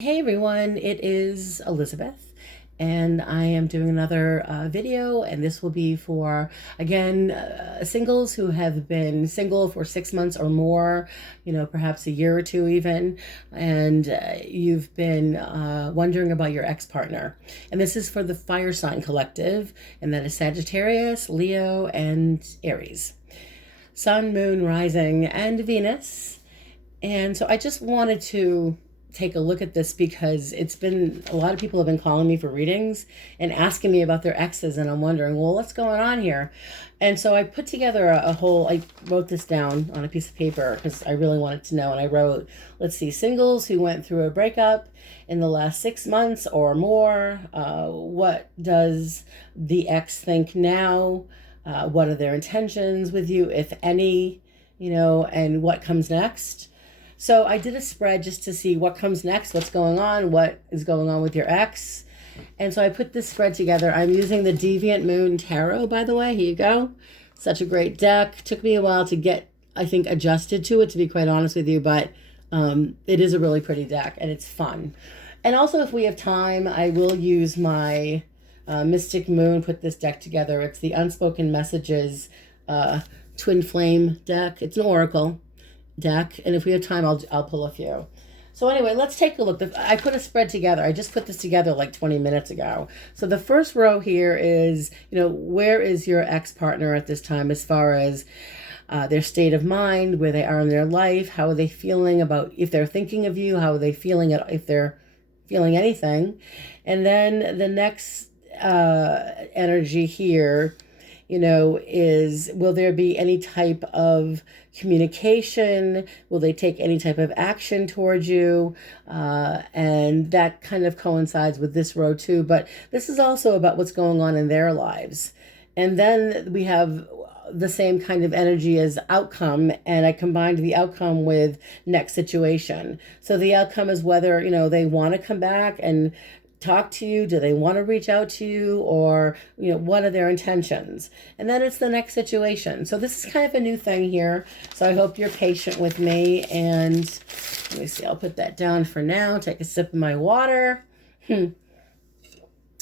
Hey everyone, it is Elizabeth, and I am doing another video, and this will be for, again, singles who have been single for 6 months or more, perhaps a year or two even, and you've been wondering about your ex-partner. And this is for the Fire Sign Collective, and that is Sagittarius, Leo, and Aries. Sun, Moon, Rising, and Venus. And so I just wanted to take a look at this because it's been a lot of people have been calling me for readings and asking me about their exes, and I'm wondering, well, what's going on here? And so I put together I wrote this down on a piece of paper because I really wanted to know. And I wrote, let's see, singles who went through a breakup in the last 6 months or more. What does the ex think now? What are their intentions with you, if any? And what comes next? So I did a spread just to see what comes next, what's going on, what is going on with your ex. And so I put this spread together. I'm using the Deviant Moon Tarot, by the way. Here you go. Such a great deck. Took me a while to get, I think, adjusted to it, to be quite honest with you. But it is a really pretty deck, and it's fun. And also, if we have time, I will use my Mystic Moon, put this deck together. It's the Unspoken Messages Twin Flame deck. It's an oracle deck, and if we have time, I'll pull a few. So anyway, let's take a look. I put a spread together. I just put this together like 20 minutes ago. So the first row here is, where is your ex-partner at this time as far as their state of mind, where they are in their life, how are they feeling about, if they're thinking of you, how are they feeling it, if they're feeling anything. And then the next energy here, is, will there be any type of communication? Will they take any type of action towards you? And that kind of coincides with this row too. But this is also about what's going on in their lives. And then we have the same kind of energy as outcome, and I combined the outcome with next situation. So the outcome is whether, they want to come back and talk to you. Do they want to reach out to you, or what are their intentions? And then it's the next situation. So this is kind of a new thing here, so I hope you're patient with me. And let me see, I'll put that down for now. Take a sip of my water. And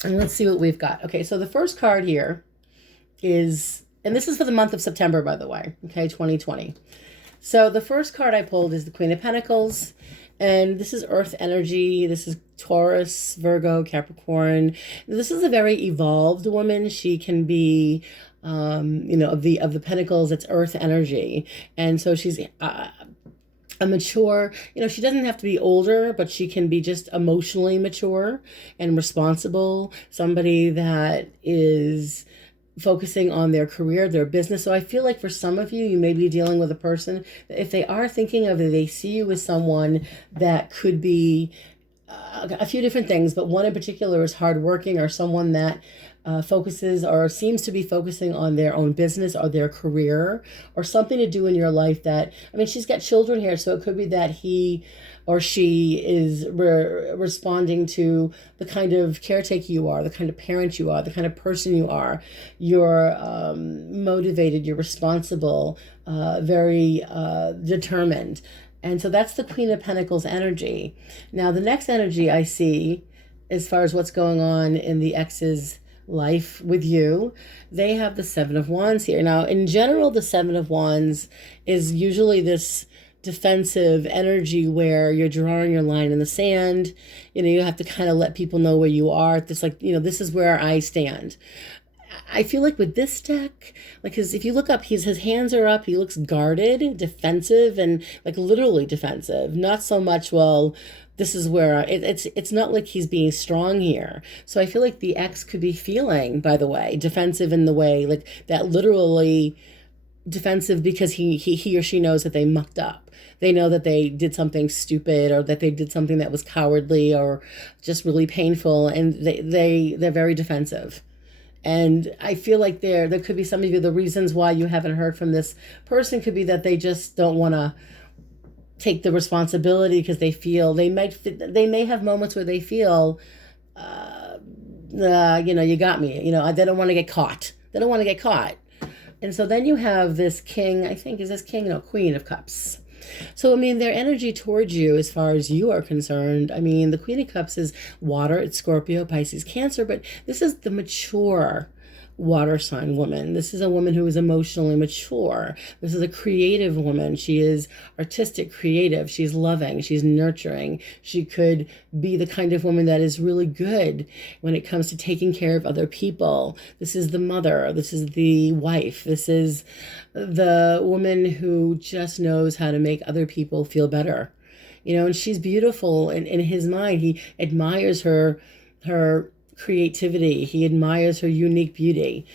let's see what we've got. Okay, so the first card here is, and this is for the month of September, by the way, okay, 2020. So the first card I pulled is the Queen of Pentacles. And this is Earth energy. This is Taurus, Virgo, Capricorn. This is a very evolved woman. She can be, of the Pentacles. It's Earth energy, and so she's a mature. She doesn't have to be older, but she can be just emotionally mature and responsible. Somebody that is focusing on their career, their business. So I feel like for some of you, you may be dealing with a person that, if they are thinking of it, they see you as someone that could be a few different things, but one in particular is hardworking, or someone that focuses or seems to be focusing on their own business or their career, or something to do in your life that, she's got children here, so it could be that he or she is responding to the kind of caretaker you are, the kind of parent you are, the kind of person you are. You're motivated, you're responsible, very determined. And so that's the Queen of Pentacles energy. Now, the next energy I see, as far as what's going on in the ex's life with you, they have the Seven of Wands here. Now, in general, the Seven of Wands is usually this defensive energy where you're drawing your line in the sand. You have to kind of let people know where you are. It's like, this is where I stand. I feel like with this deck, because if you look up, his hands are up. He looks guarded, defensive, and like literally defensive. Not so much, well, this is where it's not like he's being strong here. So I feel like the ex could be feeling, by the way, defensive in the way like that, literally defensive, because he or she knows that they mucked up. They know that they did something stupid, or that they did something that was cowardly or just really painful, and they're very defensive. And I feel like there could be some of you, the reasons why you haven't heard from this person could be that they just don't want to take the responsibility, because they feel they may have moments where they feel, you got me. They don't want to get caught. They don't want to get caught. And so then you have this king, I think, is this king? No, Queen of Cups. So, I mean, their energy towards you, as far as you are concerned, I mean, the Queen of Cups is water, it's Scorpio, Pisces, Cancer, but this is the mature water sign woman. This is a woman who is emotionally mature. This is a creative woman. She is artistic, creative. She's loving. She's nurturing. She could be the kind of woman that is really good when it comes to taking care of other people. This is the mother. This is the wife. This is the woman who just knows how to make other people feel better. And she's beautiful in his mind. He admires her creativity. He admires her unique beauty.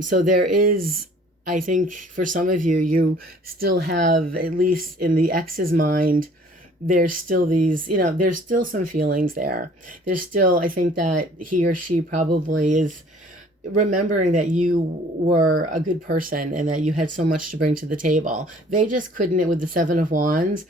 So there is, I think, for some of you, you still have, at least in the ex's mind, there's still these, there's still some feelings there. There's still, I think that he or she probably is remembering that you were a good person and that you had so much to bring to the table. They just couldn't, with the Seven of Wands,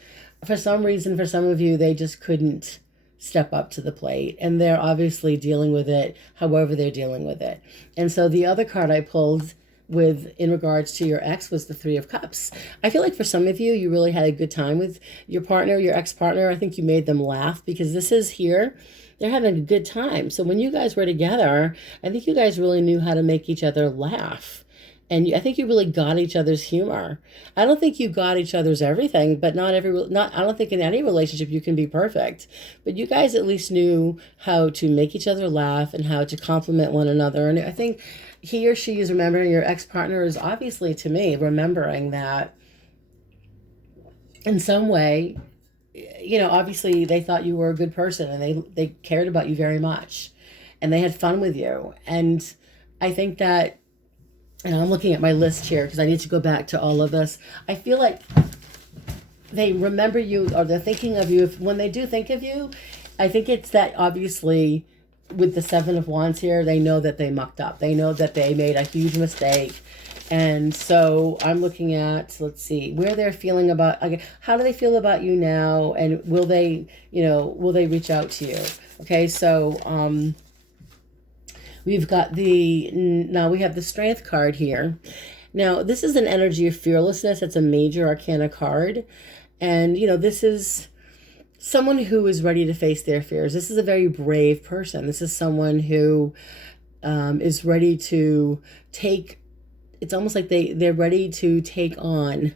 for some reason, for some of you, they just couldn't step up to the plate, and they're obviously dealing with it however they're dealing with it. And so the other card I pulled in regards to your ex was the Three of Cups. I feel like for some of you, you really had a good time with your partner, your ex-partner. I think you made them laugh, because this is here, they're having a good time. So when you guys were together, I think you guys really knew how to make each other laugh. And I think you really got each other's humor. I don't think you got each other's everything, but I don't think in any relationship you can be perfect. But you guys at least knew how to make each other laugh and how to compliment one another. And I think he or she is remembering, your ex-partner is obviously, to me, remembering that in some way, obviously they thought you were a good person and they cared about you very much and they had fun with you. And I think that, and I'm looking at my list here because I need to go back to all of this. I feel like they remember you, or they're thinking of you. When they do think of you, I think it's that obviously with the Seven of Wands here, they know that they mucked up. They know that they made a huge mistake. And so I'm looking at, let's see, where they're feeling about, okay, how do they feel about you now? And will they reach out to you? Okay, so, we've got now we have the Strength card here. Now, this is an energy of fearlessness. It's a major arcana card. And, this is someone who is ready to face their fears. This is a very brave person. This is someone who is ready to it's almost like they're ready to take on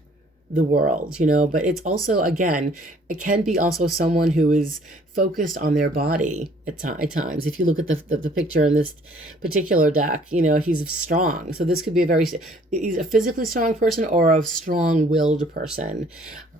the world, but it's also, again, it can be also someone who is focused on their body at times. If you look at the picture in this particular deck, he's strong. So this could be he's a physically strong person or a strong-willed person.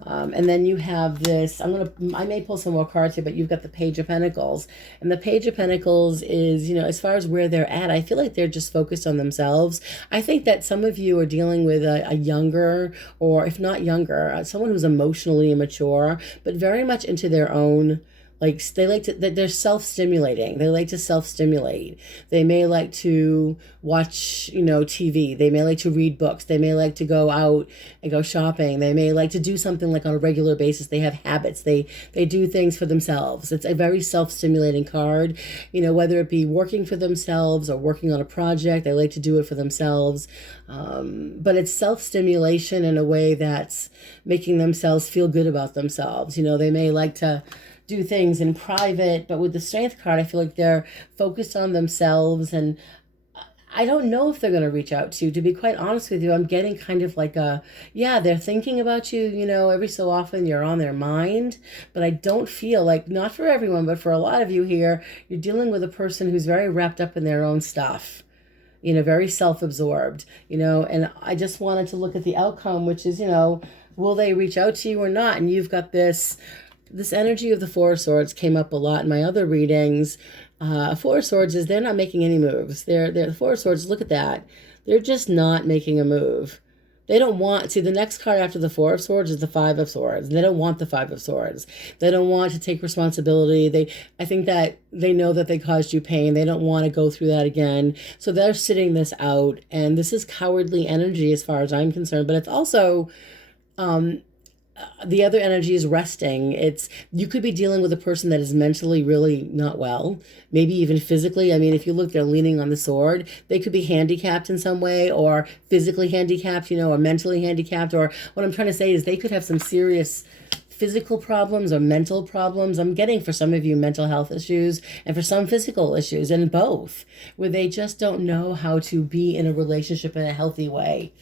And then you have this, I may pull some more cards here, but you've got the Page of Pentacles. And the Page of Pentacles is, as far as where they're at, I feel like they're just focused on themselves. I think that some of you are dealing with a younger, or if not younger, someone who's emotionally immature, but very much into their own, like they're self-stimulating. They like to self-stimulate. They may like to watch, TV. They may like to read books. They may like to go out and go shopping. They may like to do something like on a regular basis. They have habits. They do things for themselves. It's a very self-stimulating card, whether it be working for themselves or working on a project. They like to do it for themselves. But it's self-stimulation in a way that's making themselves feel good about themselves. They may like to do things in private, but with the Strength card, I feel like they're focused on themselves, and I don't know if they're going to reach out to you. To be quite honest with you, I'm getting kind of like they're thinking about you, every so often you're on their mind, but I don't feel like, not for everyone, but for a lot of you here, you're dealing with a person who's very wrapped up in their own stuff, very self-absorbed, and I just wanted to look at the outcome, which is, will they reach out to you or not? And you've got this energy of the Four of Swords came up a lot in my other readings. Four of Swords is they're not making any moves. They're the Four of Swords, look at that. They're just not making a move. They don't want, see, the next card after the Four of Swords is the Five of Swords. They don't want the Five of Swords. They don't want to take responsibility. I think that they know that they caused you pain. They don't want to go through that again. So they're sitting this out, and this is cowardly energy as far as I'm concerned, but it's also, the other energy is resting. It's, you could be dealing with a person that is mentally really not well, maybe even physically. I mean, if you look, they're leaning on the sword. They could be handicapped in some way, or physically handicapped, or mentally handicapped. Or what I'm trying to say is they could have some serious physical problems or mental problems. I'm getting, for some of you, mental health issues, and for some physical issues, and both, where they just don't know how to be in a relationship in a healthy way,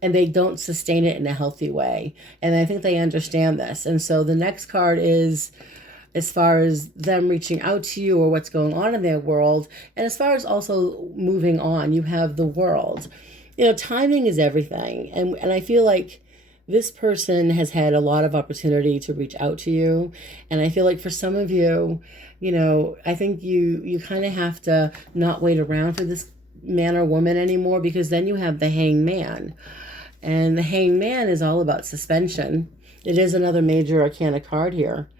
and they don't sustain it in a healthy way. And I think they understand this. And so the next card is, as far as them reaching out to you or what's going on in their world, and as far as also moving on, you have the World. Timing is everything. And I feel like this person has had a lot of opportunity to reach out to you. And I feel like for some of you, I think you kind of have to not wait around for this man or woman anymore, because then you have the Hangman. And the Hangman is all about suspension. It is another major arcana card here.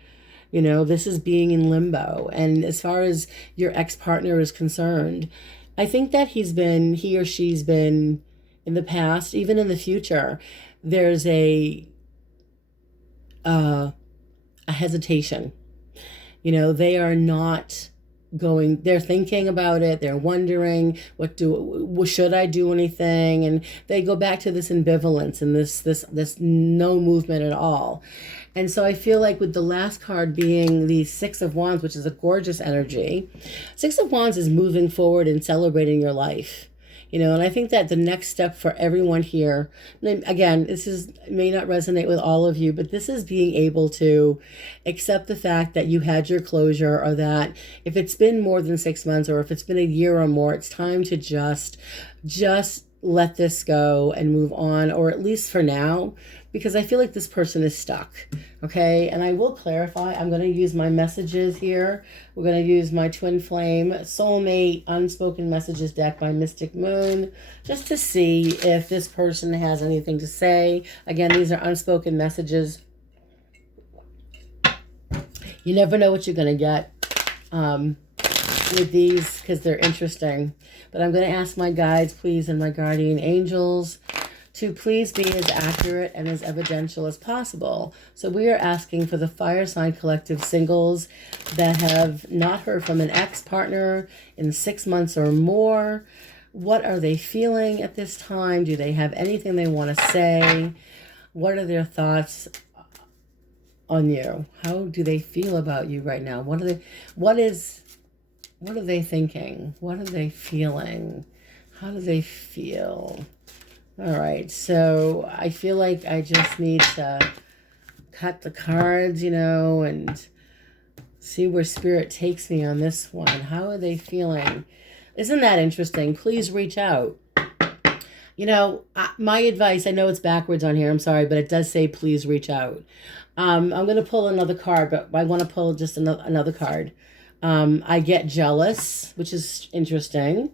This is being in limbo. And as far as your ex-partner is concerned, I think that he or she's been, in the past, even in the future, there's a hesitation. They are not going, they're thinking about it, they're wondering, should I do anything? And they go back to this ambivalence and this no movement at all. And so I feel like with the last card being the Six of Wands, which is a gorgeous energy, Six of Wands is moving forward and celebrating your life. And I think that the next step for everyone here, again, may not resonate with all of you, but this is being able to accept the fact that you had your closure, or that if it's been more than 6 months, or if it's been a year or more, it's time to just let this go and move on, or at least for now, because I feel like this person is stuck. Okay. And I will clarify, I'm going to use my messages here. We're going to use my Twin Flame Soulmate Unspoken Messages deck by Mystic Moon, just to see if this person has anything to say. Again, these are unspoken messages. You never know what you're going to get with these, because they're interesting. But I'm going to ask my guides, please, and my guardian angels to please be as accurate and as evidential as possible. So we are asking for the Fire Sign Collective singles that have not heard from an ex-partner in 6 months or more. What are they feeling at this time? Do they have anything they want to say? What are their thoughts on you? How do they feel about you right now? What are they thinking? What are they feeling? How do they feel? All right, so I feel like I just need to cut the cards, and see where Spirit takes me on this one. How are they feeling? Isn't that interesting? Please reach out. My advice, I know it's backwards on here, I'm sorry, but it does say please reach out. I'm going to pull another card, but I want to pull just another card. I get jealous, which is interesting.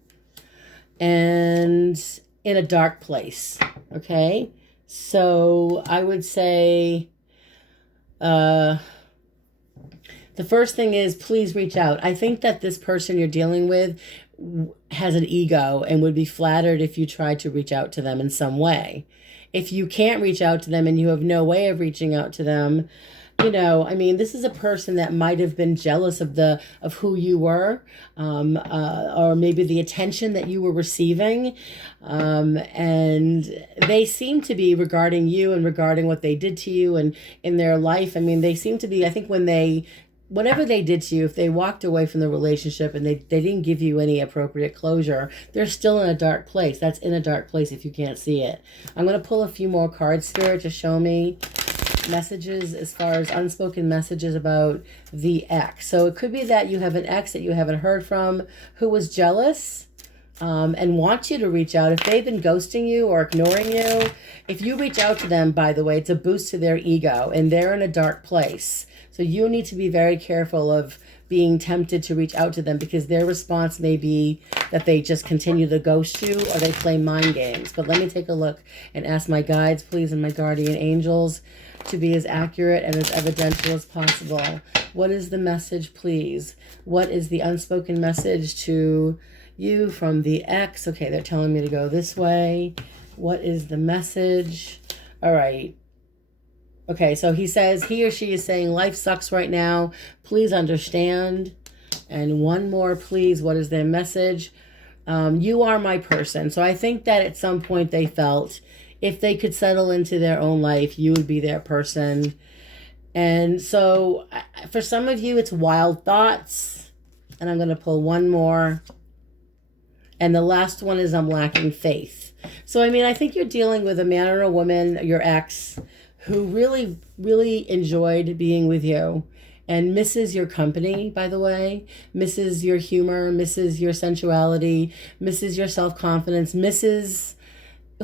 And in a dark place. Okay. So I would say, the first thing is please reach out. I think that this person you're dealing with has an ego and would be flattered if you tried to reach out to them in some way. If you can't reach out to them and you have no way of reaching out to them, this is a person that might have been jealous of who you were, or maybe the attention that you were receiving. And they seem to be, regarding you and regarding what they did to you and in their life, they seem to be, I think whatever they did to you, if they walked away from the relationship and they didn't give you any appropriate closure, they're still in a dark place. That's in a dark place if you can't see it. I'm going to pull a few more cards, Spirit, to show me messages as far as unspoken messages about the ex. So it could be that you have an ex that you haven't heard from who was jealous and wants you to reach out. If they've been ghosting you or ignoring you, if you reach out to them, by the way, it's a boost to their ego, and they're in a dark place. So you need to be very careful of being tempted to reach out to them, because their response may be that they just continue to ghost you or they play mind games. But let me take a look and ask my guides, please, and my guardian angels to be as accurate and as evidential as possible. What is the message, please? What is the unspoken message to you from the ex? Okay, they're telling me to go this way. What is the message? All right. Okay, so he says, he or she is saying, life sucks right now. Please understand. And one more, please. What is their message? You are my person. So I think that at some point they felt if they could settle into their own life, you would be their person. And so for some of you, it's wild thoughts. And I'm going to pull one more. And the last one is I'm lacking faith. So, I mean, I think you're dealing with a man or a woman, your ex, who really, really enjoyed being with you and misses your company, by the way, misses your humor, misses your sensuality, misses your self-confidence, misses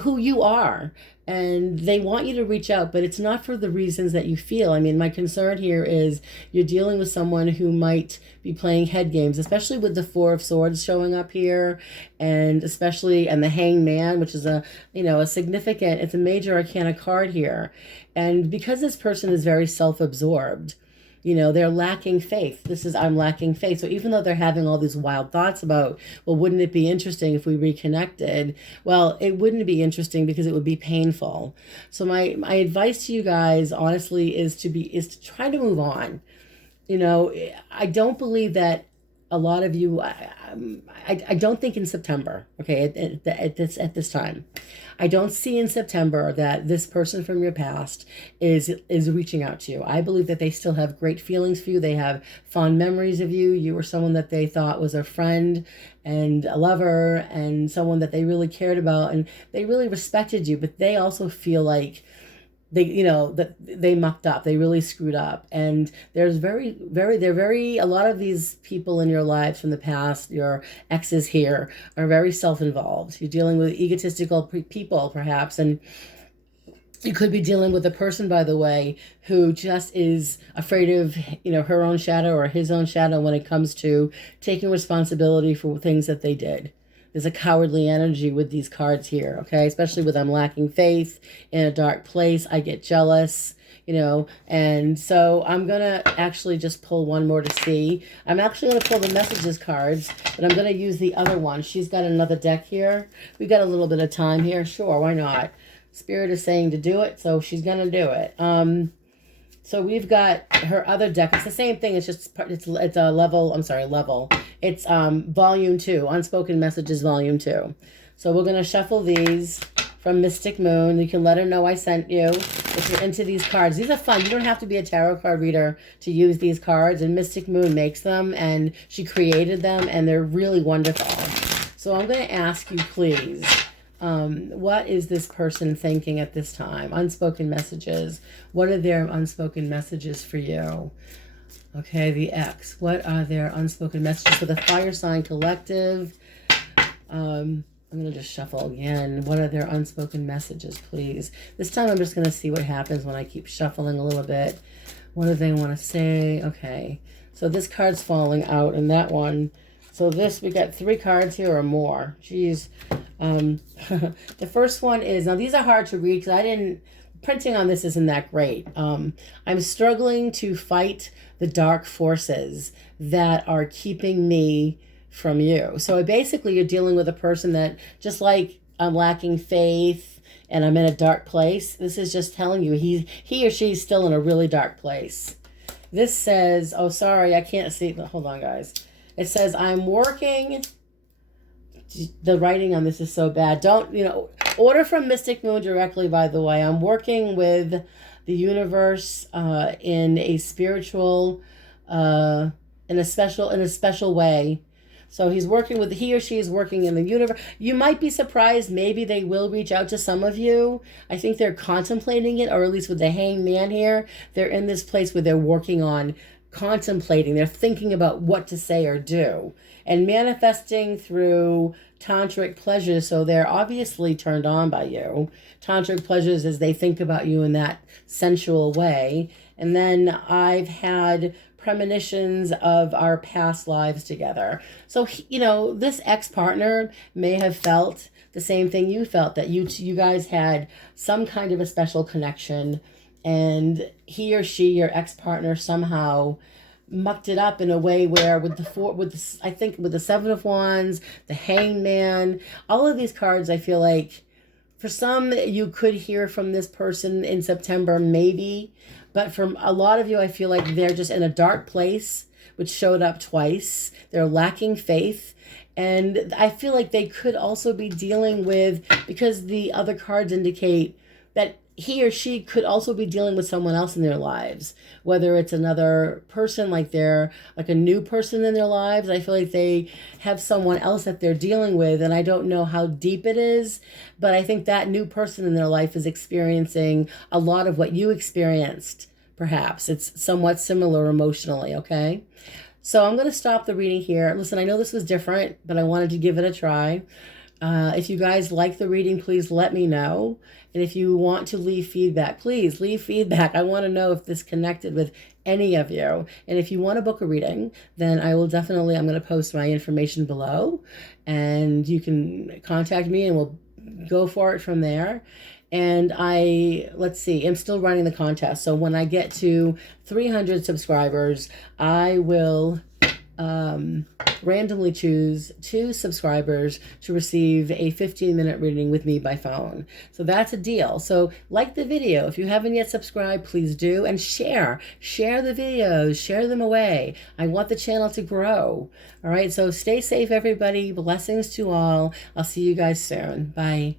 who you are. And they want you to reach out, but it's not for the reasons that you feel. I mean, my concern here is you're dealing with someone who might be playing head games, especially with the Four of Swords showing up here, and the Hanged Man, which is a significant, it's a major arcana card here. And because this person is very self-absorbed, they're lacking faith. I'm lacking faith. So even though they're having all these wild thoughts about, well, wouldn't it be interesting if we reconnected? Well, it wouldn't be interesting because it would be painful. So my advice to you guys, honestly, is to try to move on. I don't believe that a lot of you, I don't think in September, okay, at this time, I don't see in September that this person from your past is reaching out to you. I believe that they still have great feelings for you. They have fond memories of you. You were someone that they thought was a friend and a lover and someone that they really cared about, and they really respected you, but they also feel like that they mucked up. They really screwed up. And there's a lot of these people in your lives from the past, your exes here, are very self-involved. You're dealing with egotistical people, perhaps, and you could be dealing with a person, by the way, who just is afraid of, her own shadow or his own shadow when it comes to taking responsibility for things that they did. There's a cowardly energy with these cards here, okay? Especially with I'm lacking faith, in a dark place, I get jealous, and so I'm going to actually just pull one more to see. I'm actually going to pull the messages cards, but I'm going to use the other one. She's got another deck here. We've got a little bit of time here. Sure, why not? Spirit is saying to do it, so she's going to do it. So we've got her other deck. It's the same thing. It's just, it's a level. I'm sorry, level. It's volume 2, Unspoken Messages volume 2. So we're going to shuffle these from Mystic Moon. You can let her know I sent you if you're into these cards. These are fun. You don't have to be a tarot card reader to use these cards. And Mystic Moon makes them, and she created them, and they're really wonderful. So I'm going to ask you, please, what is this person thinking at this time? Unspoken messages. What are their unspoken messages for you? Okay, the X. What are their unspoken messages for the Fire Sign Collective? I'm going to just shuffle again. What are their unspoken messages, please? This time I'm just going to see what happens when I keep shuffling a little bit. What do they want to say? Okay, so this card's falling out, and that one. So we got 3 cards here or more. Jeez. The first one is, now these are hard to read because printing on this isn't that great. I'm struggling to fight the dark forces that are keeping me from you. So basically you're dealing with a person that, just like I'm lacking faith and I'm in a dark place, this is just telling you he or she's still in a really dark place. This says, oh, sorry, I can't see. Hold on, guys. It says, I'm working. The writing on this is so bad. Order from Mystic Moon directly, by the way. I'm working with the universe in a spiritual, in a special way. So he or she is working in the universe. You might be surprised. Maybe they will reach out to some of you. I think they're contemplating it, or at least with the Hanged Man here, they're in this place where they're working on contemplating. They're thinking about what to say or do and manifesting through tantric pleasures. So they're obviously turned on by you. Tantric pleasures as they think about you in that sensual way. And then I've had premonitions of our past lives together. So, this ex-partner may have felt the same thing you felt, that you guys had some kind of a special connection, and he or she, your ex-partner, somehow mucked it up in a way where with the 7 of Wands, the Hanged Man, all of these cards, I feel like For some, you could hear from this person in September, maybe. But for a lot of you, I feel like they're just in a dark place, which showed up twice. They're lacking faith. And I feel like they could also be dealing with, because the other cards indicate that he or she could also be dealing with someone else in their lives, whether it's another person, like they're like a new person in their lives. I feel like they have someone else that they're dealing with, and I don't know how deep it is, but I think that new person in their life is experiencing a lot of what you experienced. Perhaps it's somewhat similar emotionally. Okay, so I'm going to stop the reading here. Listen, I know this was different, but I wanted to give it a try. If you guys like the reading, please let me know. And if you want to leave feedback, please leave feedback. I want to know if this connected with any of you. And if you want to book a reading, then I will definitely, I'm going to post my information below. And you can contact me and we'll go for it from there. And let's see, I'm still running the contest. So when I get to 300 subscribers, I will randomly choose 2 subscribers to receive a 15-minute reading with me by phone. So that's a deal. So like the video. If you haven't yet subscribed, please do. And share the videos, share them away. I want the channel to grow. All right, so stay safe, everybody. Blessings to all. I'll see you guys soon. Bye.